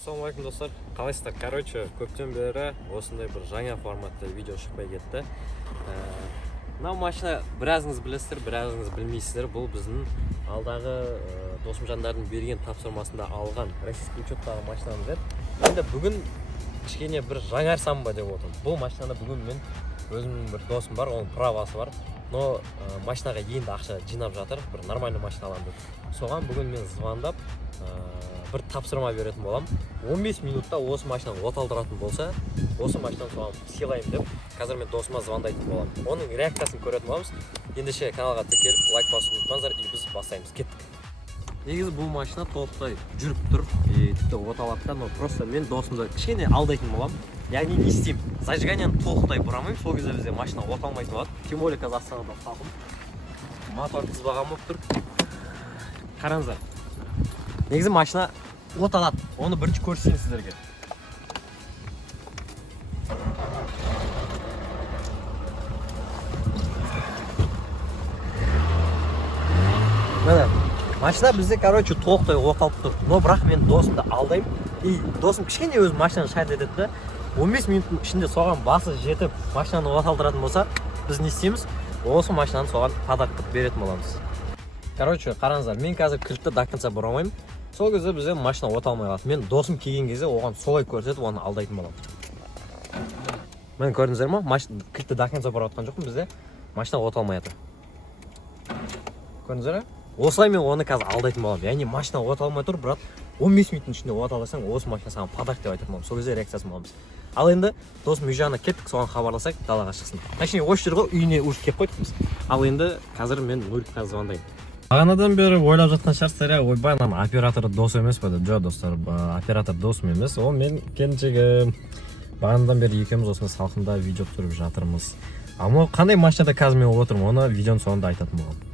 Ассалаумалейкум достар, қалайсыздар? Короче, көптен бері осындай бір жаңа форматта видео шықпай кетті. Мынау машина біразыңыз білесіздер, біразыңыз білмейсіздер. Бұл біздің алдағы досымжандардың берген тапсырмасында алған российский учеттағы машинамыз еді. Енді бүгін кішкене бір жаңарсам ба деп отырмын. Бұл машинада бүгін мен өзімнің бір досым бар, оның правасы бар. Но машинаға енді ақша жинап жатыр, бір нормальный машина аламын деп. Соған бүгін мен звондап бір тапсырма беретін болам. 15 минутта осы машинаны оталдыратын болса, осы машинаны соған сыйлаймын деп, қазір мен досыма звондайтын болам. Оның реакциясын көретін боламыз. Ендеше каналға тіркеліп, лайк басуды ұмытпаңыздар, и біз бастаймыз. Кеттік. Негізі бұл машина толықтай жүріп тұр, тіпті оталатта, но просто мен досымды кішкене алдайтын болам. Яғни не істеймін? Зажиганияны толықтай бұрамайым, сол кезде бізде машина оталмайтын болады. Тем более Қазақстанда салқын. Мотор қызбаған болып тұр. Қараңыздар. Негізі машина оталады. Оны бірінші көрсетейін сіздерге. Міне, машина бізде, короче, толықтай оталып тұр. Но бірақ мен досымды алдаймын. И досым кішкене өз машинаны шайт етеді. 15 минуттың ішінде соған басы жетіп, машинаны оталдыратын болса, біз не істейміз? Осы машинаны соған подарок қылып беретін боламыз. Короче, қараңыздар, мен қазір кілтті до конца бұрамаймын. Сол кезде бізде машина оталмай қалады. Мен досым келген кезде оған солай көрсетіп, оны алдайтын боламын. Мен көрдіңіздер ме? Кілтті до конца бұрап жатқан жоқпын, бізде машина оталмай жатыр. Көрдіңіздер ме? Осылай мен оны қазір алдайтын боламын. Яғни машина оталмай тұр, брат, 15 минуттың ішінде оталасаң, осы машина саған подарок деп айтатын боламын. Сол кезде реакциясын боламыз. Ал енді досым үй жағына кеттік, соған хабарласақ, далаға шықсын. Точнее, осы жерге үйіне уже келіп қойдық. Ал енді қазір мен Нурикқа звондаймын. Бағанадан бері ойлап жатқан шығарсыздар, ойбай, мына оператор дос емес пе? Жо, достар, оператор досым емес, ол мен келіншегім. Бағанадан бері екеуміз осында салқында видео түсіріп жатырмыз. Ama қандай машинада қазір мен отырмын, оны видеоның соңында айтатын боламын.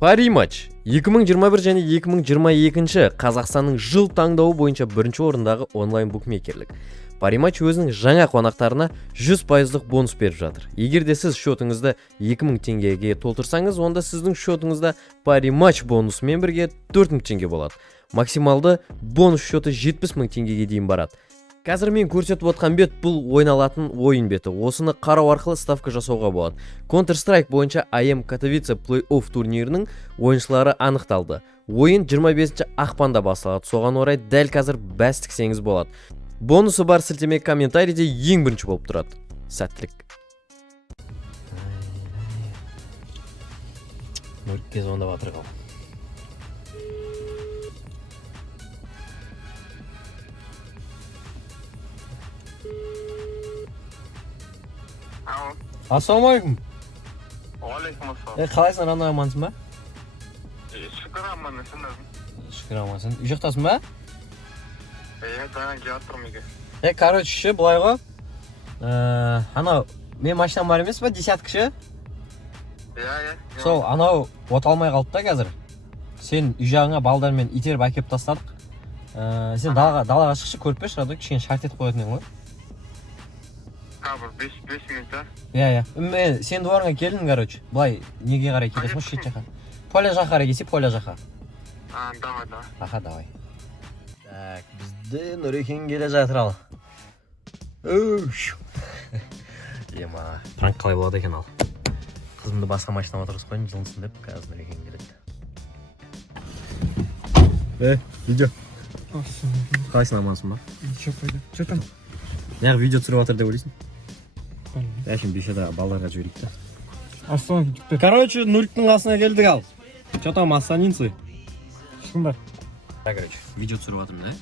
Париматч 2021 және 2022 Қазақстанның жыл таңдауы бойынша бірінші орындағы онлайн букмекерлік. Париматч өзінің жаңа қонақтарына 100% бонус беріп жатыр. Егер де сіз шотыңызды 2000 теңгеге толтырсаңыз, онда сіздің шотыңызда Париматч бонусымен бірге 4000 теңге болады. Максималды бонус шоты 70.000 теңгеге дейін барады. Қазір мен көрсетіп отқан бет бұл ойналатын ойын беті. Осыны қарау арқылы ставка жасауға болады. Counter-Strike бойынша IM Katowice плей-офф турнирінің ойыншылары анықталды. Ойын 25 ақпанда басталады. Соған орай дәл қазір бәс тіксеңіз болады. Бонусы бар сілтеме комментарийде ең бірінші болып тұрады. Сәттілік. Нұрикке звондап жатыр қал. Ассалаумалейкум. Уалейкум ассалам. Қалайсың, рано амансың ба? Шүкір аман, сен өзің? Шүкір амансың. Үй жақтасың ба? Дайын келіп тұрмын үйге. Короче, ше, былай ғой. Анау, мен машинам бар емес па, десятка ше? Сол, анау оталмай қалды да қазір. Сен үй жағыңа балдармен итеріп әкеп тастадық. Сен далаға шықшы, көріп берші, радой, кішкене шарт етіп қоятын ең ғой. Бір 5 минут, а? Мен сен дуарыңа келдің, короче. Былай, неге қарай келесің ғой, шет жаққа. Поля жаққа қарай келсе, поля жаққа. Давай. Аха, давай. Так, бізде Нұрекең келе жатыр ал. Ема, пранк қалай болады екен ал. Қызымды басқа машинама отырғызып қойдым, жылынсын деп, қазір Нұрекең келеді. Видео. Қалайсың, амансың ба? Ничего пойдет. Что там? Неғып видео түсіріп жатыр деп ойлайсың? Әшім бешеді балдарға жіберейік та. Арслан, Короче, Нуриктің қасына келдік ал. Что там, астанинцы? шын бар. Короче, видео түсіріп жатырмын, да?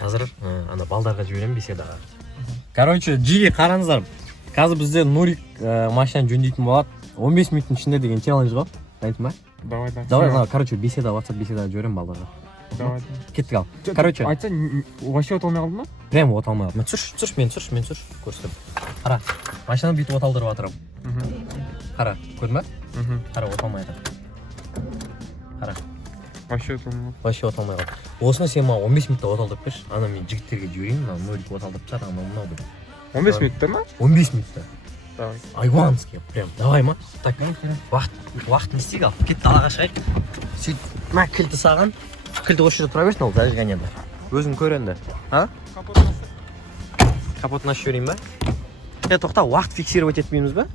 Қазір ана балдарға жіберемін беседаға. Короче, жиі қараңыздар. Қазір бізде Нурик машинаны жөндейтін болады. 15 минуттың ішінде деген челлендж ғой. Дайынсың ба? Давай. Короче, беседа, WhatsApp беседаға жіберемін балдарға. Давай. Кеттік ал. Короче, айтса, вообще оталмай қалды ма? прям оталмай қалды. Мен түсірші. Көрсетіп. Қара, машинаны бүйтіп оталдырып жатырмын. Қара, көрдің ба? Қара, оталмай жатыр. Қара. Вообще оталмай қалды. Осыны сен маған 15 минутта оталдырып берші. Ана мен жігіттерге жіберейін, Нурик оталдырып жатыр, мынау деп. 15 минутта ма? 15 минутта. Давай. Айванский, прям. Давай ма? Так, уақыт не істейік ал. Кет далаға шығайық. Сөйтіп, кілті саған. Кілті осы жерде тұра берсін, ол зажиганияда. өзің көр енді. А? Капотын ашып жіберейін ба? Тоқта, уақыт фиксировать етпейміз ба?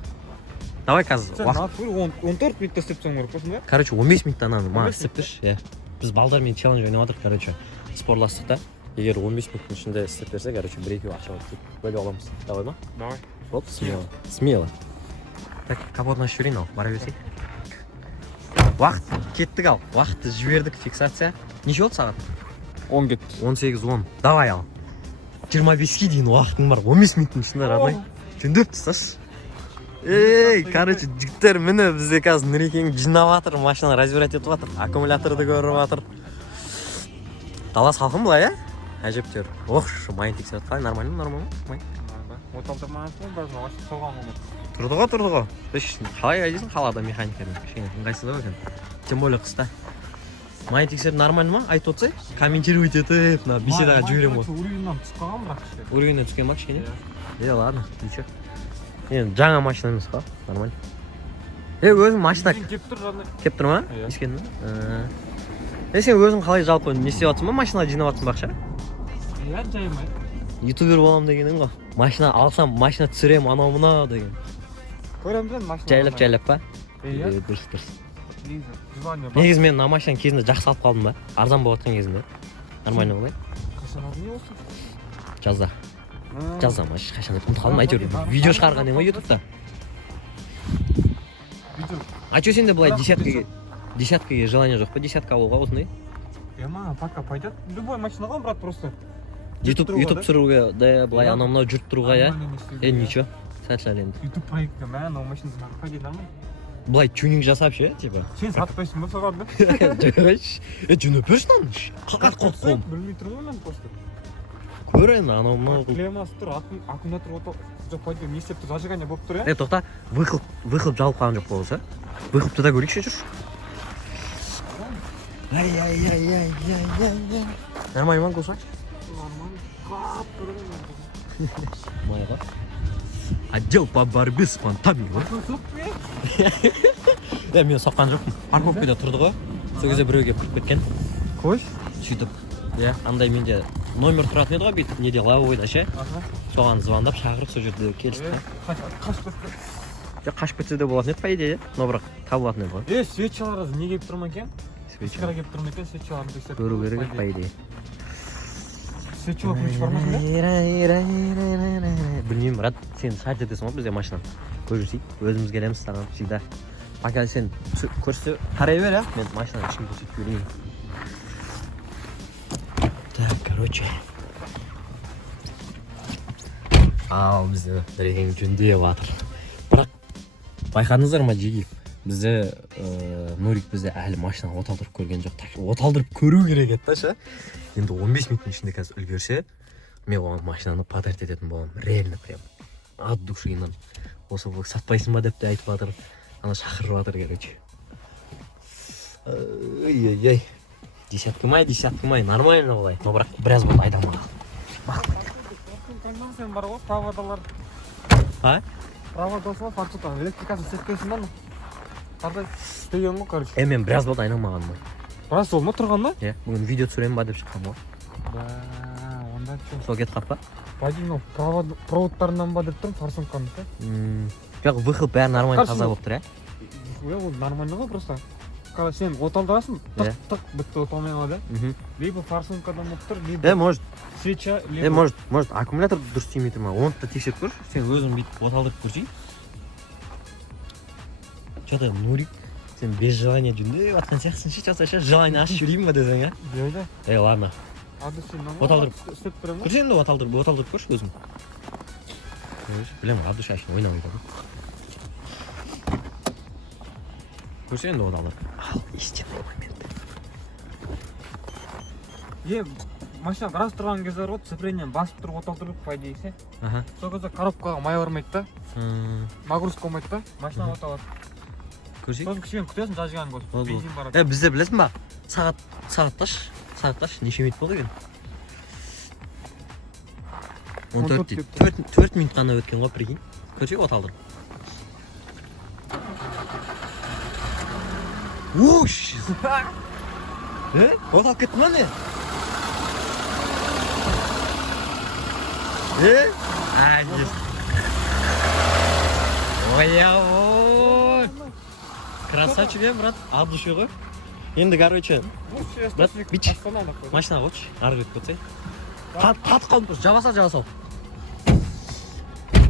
Давай қазір уақыт. 14 минутта істеп тастауың керек болсын ба? Короче, 15 минутта ананы маған істеп берші. Біз балдармен челлендж ойнап жатырмық, короче. Спорластық та. Егер 15 минуттың ішінде істеп берсе, короче, 1-2 ақша алып кетіп бөліп аламыз. Давай ма? Давай. Болды, смело. Смело. Так, капотын ашып жіберейін ал, бара берсейік. Уақыт кеттік ал. Уақытты жібердік, фиксация. Неше болды сағат? 10 кетті. 18-10. Давай ал. 25-ке дейін уақытың бар. 15 минуттың ішінде, родной. Жөндеп тасташы. Ей, короче, жігіттер, міне бізде қазір Нұрекең жинап жатыр, машина разбирать етіп жатыр, аккумуляторды көріп жатыр. Дала салқын былай, әжептәуір. Ох, майын тексеріп қалай, нормально ма? Май. Оталдырмағансың ба, машина соған ғой. Тұрды ғой. Біз қалай айдайсың қалада механикердің? Кішкене ыңғайсыздау екен. Тем более қыста. Майын тексеріп нормально ма? Айтып отырсай, комментировать етіп, беседаға жіберем ғой. Уровеньнен түсіп қалған бірақ кішкене. Уровеньнен түскен ма кішкене? Ладно, ничего. Енді жаңа машина емес қой, нормально. Өзің машина кеп тұр жаңа. кеп тұр ма? Ескенді? Сен өзің қалай жалпы не істеп жатсың ба? Машина жинап жатсың ба ақша? Иә, жаймай. Ютубер боламын дегенің ғой. Машина алсам, машина түсірем, анау мынау деген. Көремін машина. Жайлап па? Иә. Дұрыс. Желание бар. Негізі мен мына машина кезінде жақсы алып қалдым ба? Арзан болып жатқан кезінде. Нормально болай. Қашан aldың не болсын? Жазда. Жазда ма? Қашан деп ұмытып қалдым. Әйтеуір видео шығарған едің ғой ютубта. А че сенде былай десяткаге желание жоқ па? Десятка алуға осындай? Ема, пока пойдет. Любой машина ғой, брат, просто. YouTube түсіруге, да, былай анау-мынау жүріп тұруға, я? Ничего. Сәл енді. YouTube проектке мә, анау машинасына қойден алмай. Былай тюнинг жасап ше, типа. Сен сатпайсың ба соған да? Жүні пөштан. Қақат қолым. Білмей тұрмын мен просто. Көр енді анау-мынау. Клемасы тұр, аккумулятор жоқ пойдет, не істеп тұр, зажигание болып тұр, я? Тоқта, выхлоп жалып қалған жоқ болса. Выхлопты да көрейікші жүр. Ай. Нормально ма, Гулша? Майға. Отдел по борьбе с понтами. Мен соққан жоқпын. Парковкада тұрды ғой. Сол кезде біреуге кіріп кеткен. Қош? Сөйтіп. Андай менде номер тұратын еді ғой бүйтіп, неде лавовойда ше. Соған звондап шақырып сол жерде келістік. Қашып кетті. Қашып кетсе де болатын еді, по идее, но бірақ табылатын еді ғой. Свечалар не келіп тұрма екен? Свечалар келіп тұрма екен, свечаларды тексеріп. Көру керек еді, по идее. Свечалар көмеш бар ма сенде? Білмеймін, брат, сен шарт етесің ғой бізде машина. Көрсейік, өзіміз келеміз саған, всегда. Пока сен көрсете, қарай бер, а? Мен машинаны ішін көрсетіп көрейін. Так, короче. Ал, бізде Нұрекең жөндеп жатыр. Бірақ, байқадыңыздар ма, жеги? Бізде Нұрик бізде әлі машина оталдырып көрген жоқ. Оталдырып көру керек еді та ше. Енді 15 минуттың ішінде қазір үлгерсе, мен оған машинаны подарить ететін боламын. Реально прям. От душиынан. Осы бұл сатпайсың ба деп те айтып жатыр. Ана шақырып жатыр, короче. Ай. Десятка май, нормально олай. Но бірақ біраз болды айдамаға. Сен бар ғой, проводалар. А? Проводасы бар, фартука. Электрикасын сеткенсің ба? Қардай істеген ғой, короче. Мен біраз болды айналмаған ғой. Біраз сол ма тұрғанда? Бүгін видео түсіремін ба деп шыққан ғой. Онда че? Сол кетіп қалып па? Вадим, проводтарынан ба деп тұрмын, форсунканы да. Бірақ выхлоп бәрі нормально таза болып тұр, Ол нормально ғой просто. Когда сен оталдырасың, тық бітті оталмен алады. Либо форсункадан болып тұр, либо может свеча, либо... Может аккумулятор дұрыс істемей тұр ма? Оны да тексеріп көрші. Сен өзің бүйтіп оталдырып көрсей. Че-то Нурик, сен без желания жөндеп жатқан сияқтысың ше, ше, желание ашып жіберейін ба десең, а? Иә. Ладно. Оталдырып. Істеп берем ба? Көрсей енді оталдырып көрші өзің. Білем, Абдуша ашын ойнап ойдады. Көрсей енді оталдырып. Ал, истинный момент. Машина біраз тұрған кездер ғой, цеплениен басып тұрып оталдырып, по идее ше. Сол кезде коробкаға май бармайды да. Нагрузка болмайды да, машина оталады. Көрсей? Сосын кішкене күтесің, жажыған болсын, бензин барады. Бізде білесің ба? Сағатташ, неше минут болды екен? 4 минут қана өткен ғой, прикинь. Көрсей оталдырып. Ош! Оталып кетті ма не? Ой, красавчик е, брат. От души ғой. Енді, короче, брат, бич, машинаға қойшы. Арғы бет көтсей. Қатып қалып тұр, жаба сал.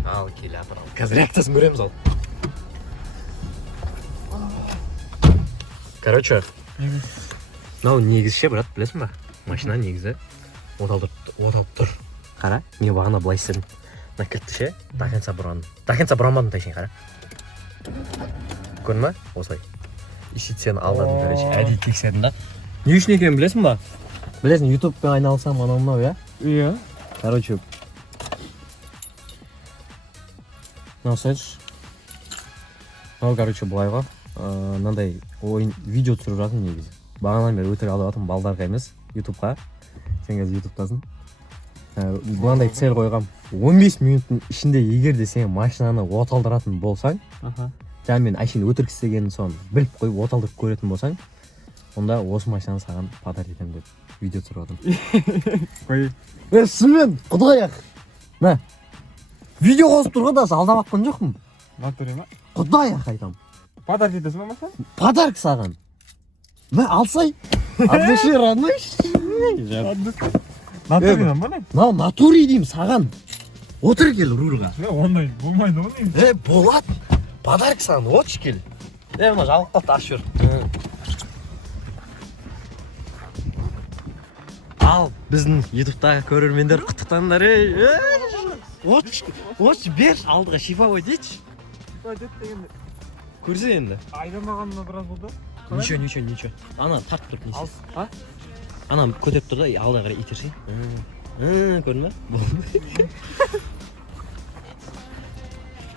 Ал, келе апыр ал. Қазір реакциясын көреміз ал. Короче, мынау негізі ше, брат, білесің ба? Машина негізі оталып тұр. Қара, не бағана былай істедім. Мына кіртті ше, тақенса бұрамадым тайшын, қара. Көрдің ма? Осылай. Ишит сені алдадым, короче, әдейі тексердім да. Не үшін екенін білесің ба? Білесің, ютубпен айналысам, анау-мынау, иә? Иә. Короче, мынау сәтші. Мынау, короче, былайға. Мынандай ойын видео түсіріп жатырмын негізі. Бағанан бері өтірік алып жатырмын балдарға емес, ютубқа. Сен қазір ютубтасың. Бұландай цель қойғам. 15 минуттың ішінде егер де сен машинаны оталдыратын болсаң, жаңа мен әшейін өтірік істегенін соны біліп қойып оталдырып көретін болсаң, онда осы машинаны саған подарок етемін деп видео түсіріп жатырмын. Қой. Шынымен, құдай ақ. Мә, видео қосып тұрға да алдап атқан жоқпын. Натуре ма? Құдай ақ айтам. Подарок етесің ба машина? Подарок саған. Мә, алсай. Аддыши, родной. Натуринан ба не? Мынау натури деймін саған. Отыр кел рульға. Ондай болмайды ғой не? Болады. Подарок саған, отшы кел. Мына жалып қалды, ашып жүр. Ал, біздің ютубтағы көрермендер құттықтаңдар. Отшы, бер, алдыға шипа ой дейші. Көрсе енді. Айдамағанына біраз болды. Ничего. Ана тартып тұр несі. Ана көтеп тұр да, алдыға қарай итерсей. Көрдің ба?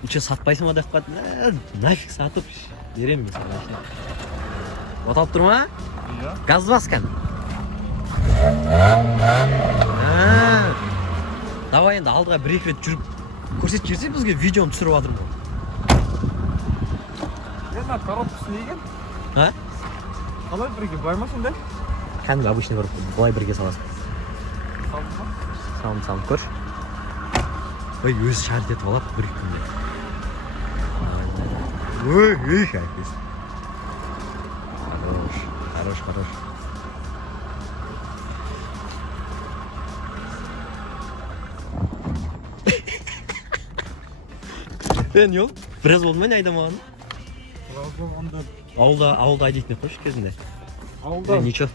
Үші сатпайсың ба деп қат? Нафиг сатып берем мен саған машина. Оталып тұр ма? Иә. Газ басқан. Давай енді алдыға бір-екі рет жүріп көрсетіп жіберсе бізге видеоны түсіріп жатырмын ғой. Мына коробкасы не екен? А? Қалай бірге былай ма сонда? Кәдімгі обычный бір былай бірге саласың. Салып көрші. Ой, өзі шарт етіп алады бір-екі күнде. Ой, әкес. Хорош. Не ол? Біраз болды ма не айдамаған? Ауылда айдейтін қойшы кезінде. Ауылда? Ничего.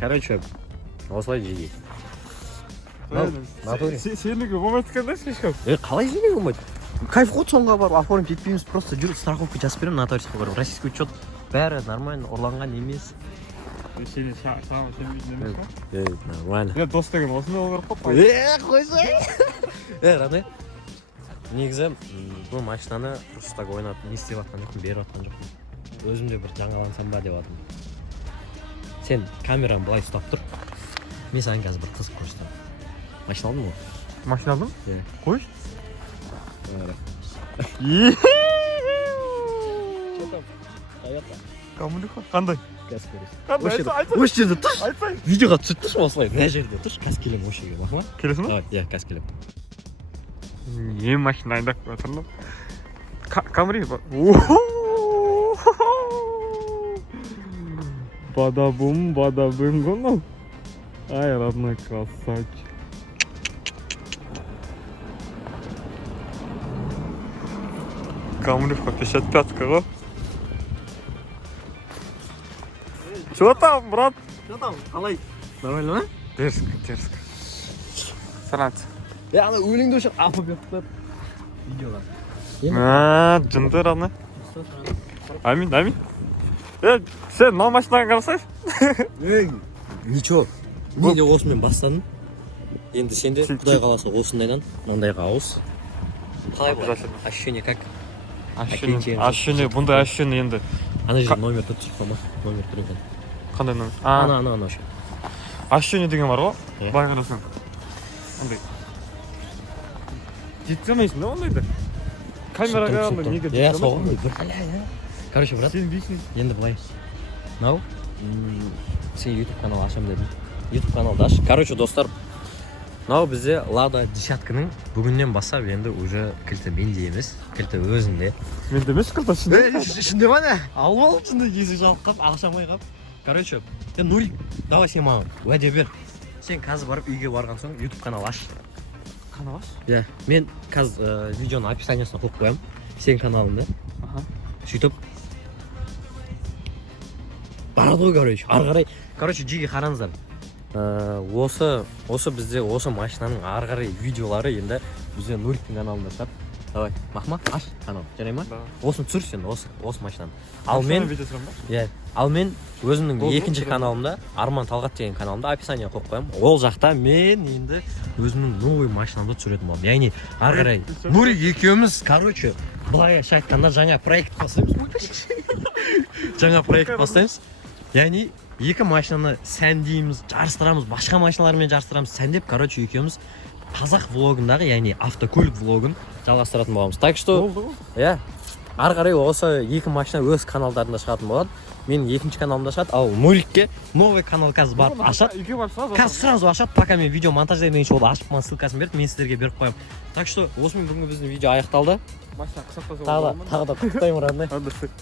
Короче, осылай жеге. Сенікі болмайды кәді шешкім? Қалай жеге болмайды? Кайф қойды соңға барып оформить етпейміз, просто жүріп страховка жазып беремін, нотариусқа барып. Российский учет бәрі нормально, ұрланған емес. Сені шағын сенбейтін емес па? Нормально. Дос деген осындай олар қой. Қойсай! Раны, негізі бұл машинаны просто так ойнатып, не істеп атқан жоқпын, беріп атқан жоқпын. Өзімде бір жаңалансам ба деп атым. Сен камераны былай ұстап тұр. Мен саған қазір бір қызық көрсетемін. Машина алдың ба? Машина алдым? Қойш? Қандай? Газ көресің. Қандай? Осы жерде тұрш. Айтпай. Видеоға түсіп тұрш осылай. Мына жерде тұрш. Газ келем осы жерге. Бақма? Келесің ба? Давай, иә, газ келем. Не машина айдап отырмын. Камри ба? Бадабум, бадабум ғой. Ай, родной красавчик. Камрюшка 55-ка ғой. Что там, брат? Что там? Қалай? Нормально ма? Дерзко. Саранцы. Ана өлеңді өшіп апып ектіп видеоға. Жынды раны. Амин. Сен мына машинаға қарасайшы. Ничего. Мен де осымен бастадым. Енді сен де құдай қаласа осындайдан мындайға ауыз. Қалай бұл? Ощущение как? Ощущение, бұндай ощущение енді. Ана жерде номерді түсіп қойма. Номер тұр екен. Қандай номер? Ана ше. Ощущение деген бар ғой. Былай қарасаң. Андай. Жетсе алмайсың да ондайды? Камераға андай неге жетсе алмайсың? Иә, короче, брат. Сен бейсің. Енді былай. Мынау? Сен YouTube канал ашам дедің. YouTube каналды аш. Короче, достар, мынау бізде Lada десятканың бүгіннен бастап енді уже кілті менде емес, кілті өзінде. Менде емес кілті Ішінде ма не? Алып алып ішінде есік жабылып қалып, ақшамай қалып. Короче, Нурик, давай сен маған уәде бер. Сен қазір барып үйге барған соң YouTube канал аш. Канал аш? Иә, мен қазір видеоның описаниясына қойып қоямын. Сен каналыңды. Сөйтіп барады ғой, короче. Ары қарай, короче, жиі қараңыздар. Осы бізде осы машинаның ары қарай видеолары енді бізде Нуриктің каналында шығады. Давай, Махма, аш канал, жарай ма? Осыны түсір сен, осы машинаны. Ал мен өзімнің екінші каналымда, Арман Талғат деген каналымда описание қойып қоямын. Ол жақта мен енді өзімнің новый машинамды түсіретін боламын. Яғни ары қарай Нурик екеуміз, короче, былайша айтқанда жаңа проект бастаймыз. Жаңа проект бастаймыз. Яғни екі машинаны сәндейміз, жарыстырамыз, башқа машиналармен жарыстырамыз, сәндеп, короче, екеуміз қазақ влогындағы, яғни автокөлік влогын жалғастыратын боламыз. Так что, иә, ары қарай осы екі машина өз каналдарында шығатын болады. Менің екінші каналымда шығады, ал Нурикке новый канал қазір барып ашады. Қазір сразу ашады, пока мен видео монтаждаймын, ол ашып маған ссылкасын берді, мен сіздерге беріп қоямын. Так что, осымен бүгінгі біздің видео аяқталды. Тағы да құттықтаймын, родной.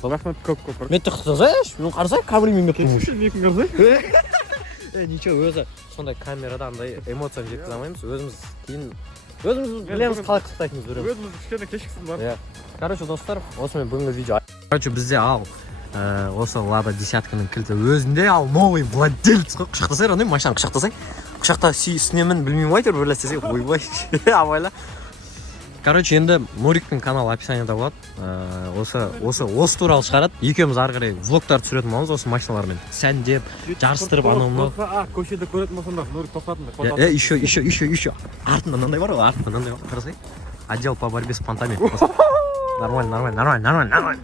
Рахмет көп. Мен де құттықтасайшы, мен қарасай, камерамен кетпеймін. Мен қарасай. Ничего, өзі сондай камерада андай эмоцияны жеткізе алмаймыз. Өзіміз білеміз қалай құттықтайтынымызды біреу. Өзіміз кішкене кешіксін бар. Иә. Короче, достар, осымен бүгінгі видео. Короче, бізде ал осы Lada десятканың кілті өзінде, ал новый владелец қой. Құшақтасай, родной, машинаны құшақтасай. Құшақта сүйісінемін, білмеймін айтыр, бірлес десей, ойбай. Абайла. Короче, енді Нуриктің каналы описанияда болады. Осы туралы шығарады. Екеуміз ары қарай влогтар түсіретін боламыз осы машиналармен. Сәндеп, жарыстырып анау-мынау. Көшеде көретін болсаңдар, Нурик тоқтатыңдар. Еще. Артында мынандай бар ғой, артында мынандай бар. Қарасай. Отдел по борьбе с понтами. Нормально.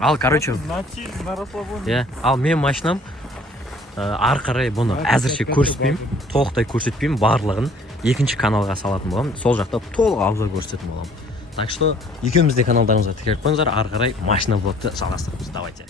Ал, короче. На расслабоне. Ал мен машинам ары қарай бұны әзірше көрсетпеймін, толықтай көрсетпеймін, барлығын екінші каналға салатын боламын. Сол жақта толық обзор көрсететін боламын. Так что екеумізде каналдарымызға тіркеліп қойыңыздар, ары қарай машина влогты жалғастырамыз. Давайте.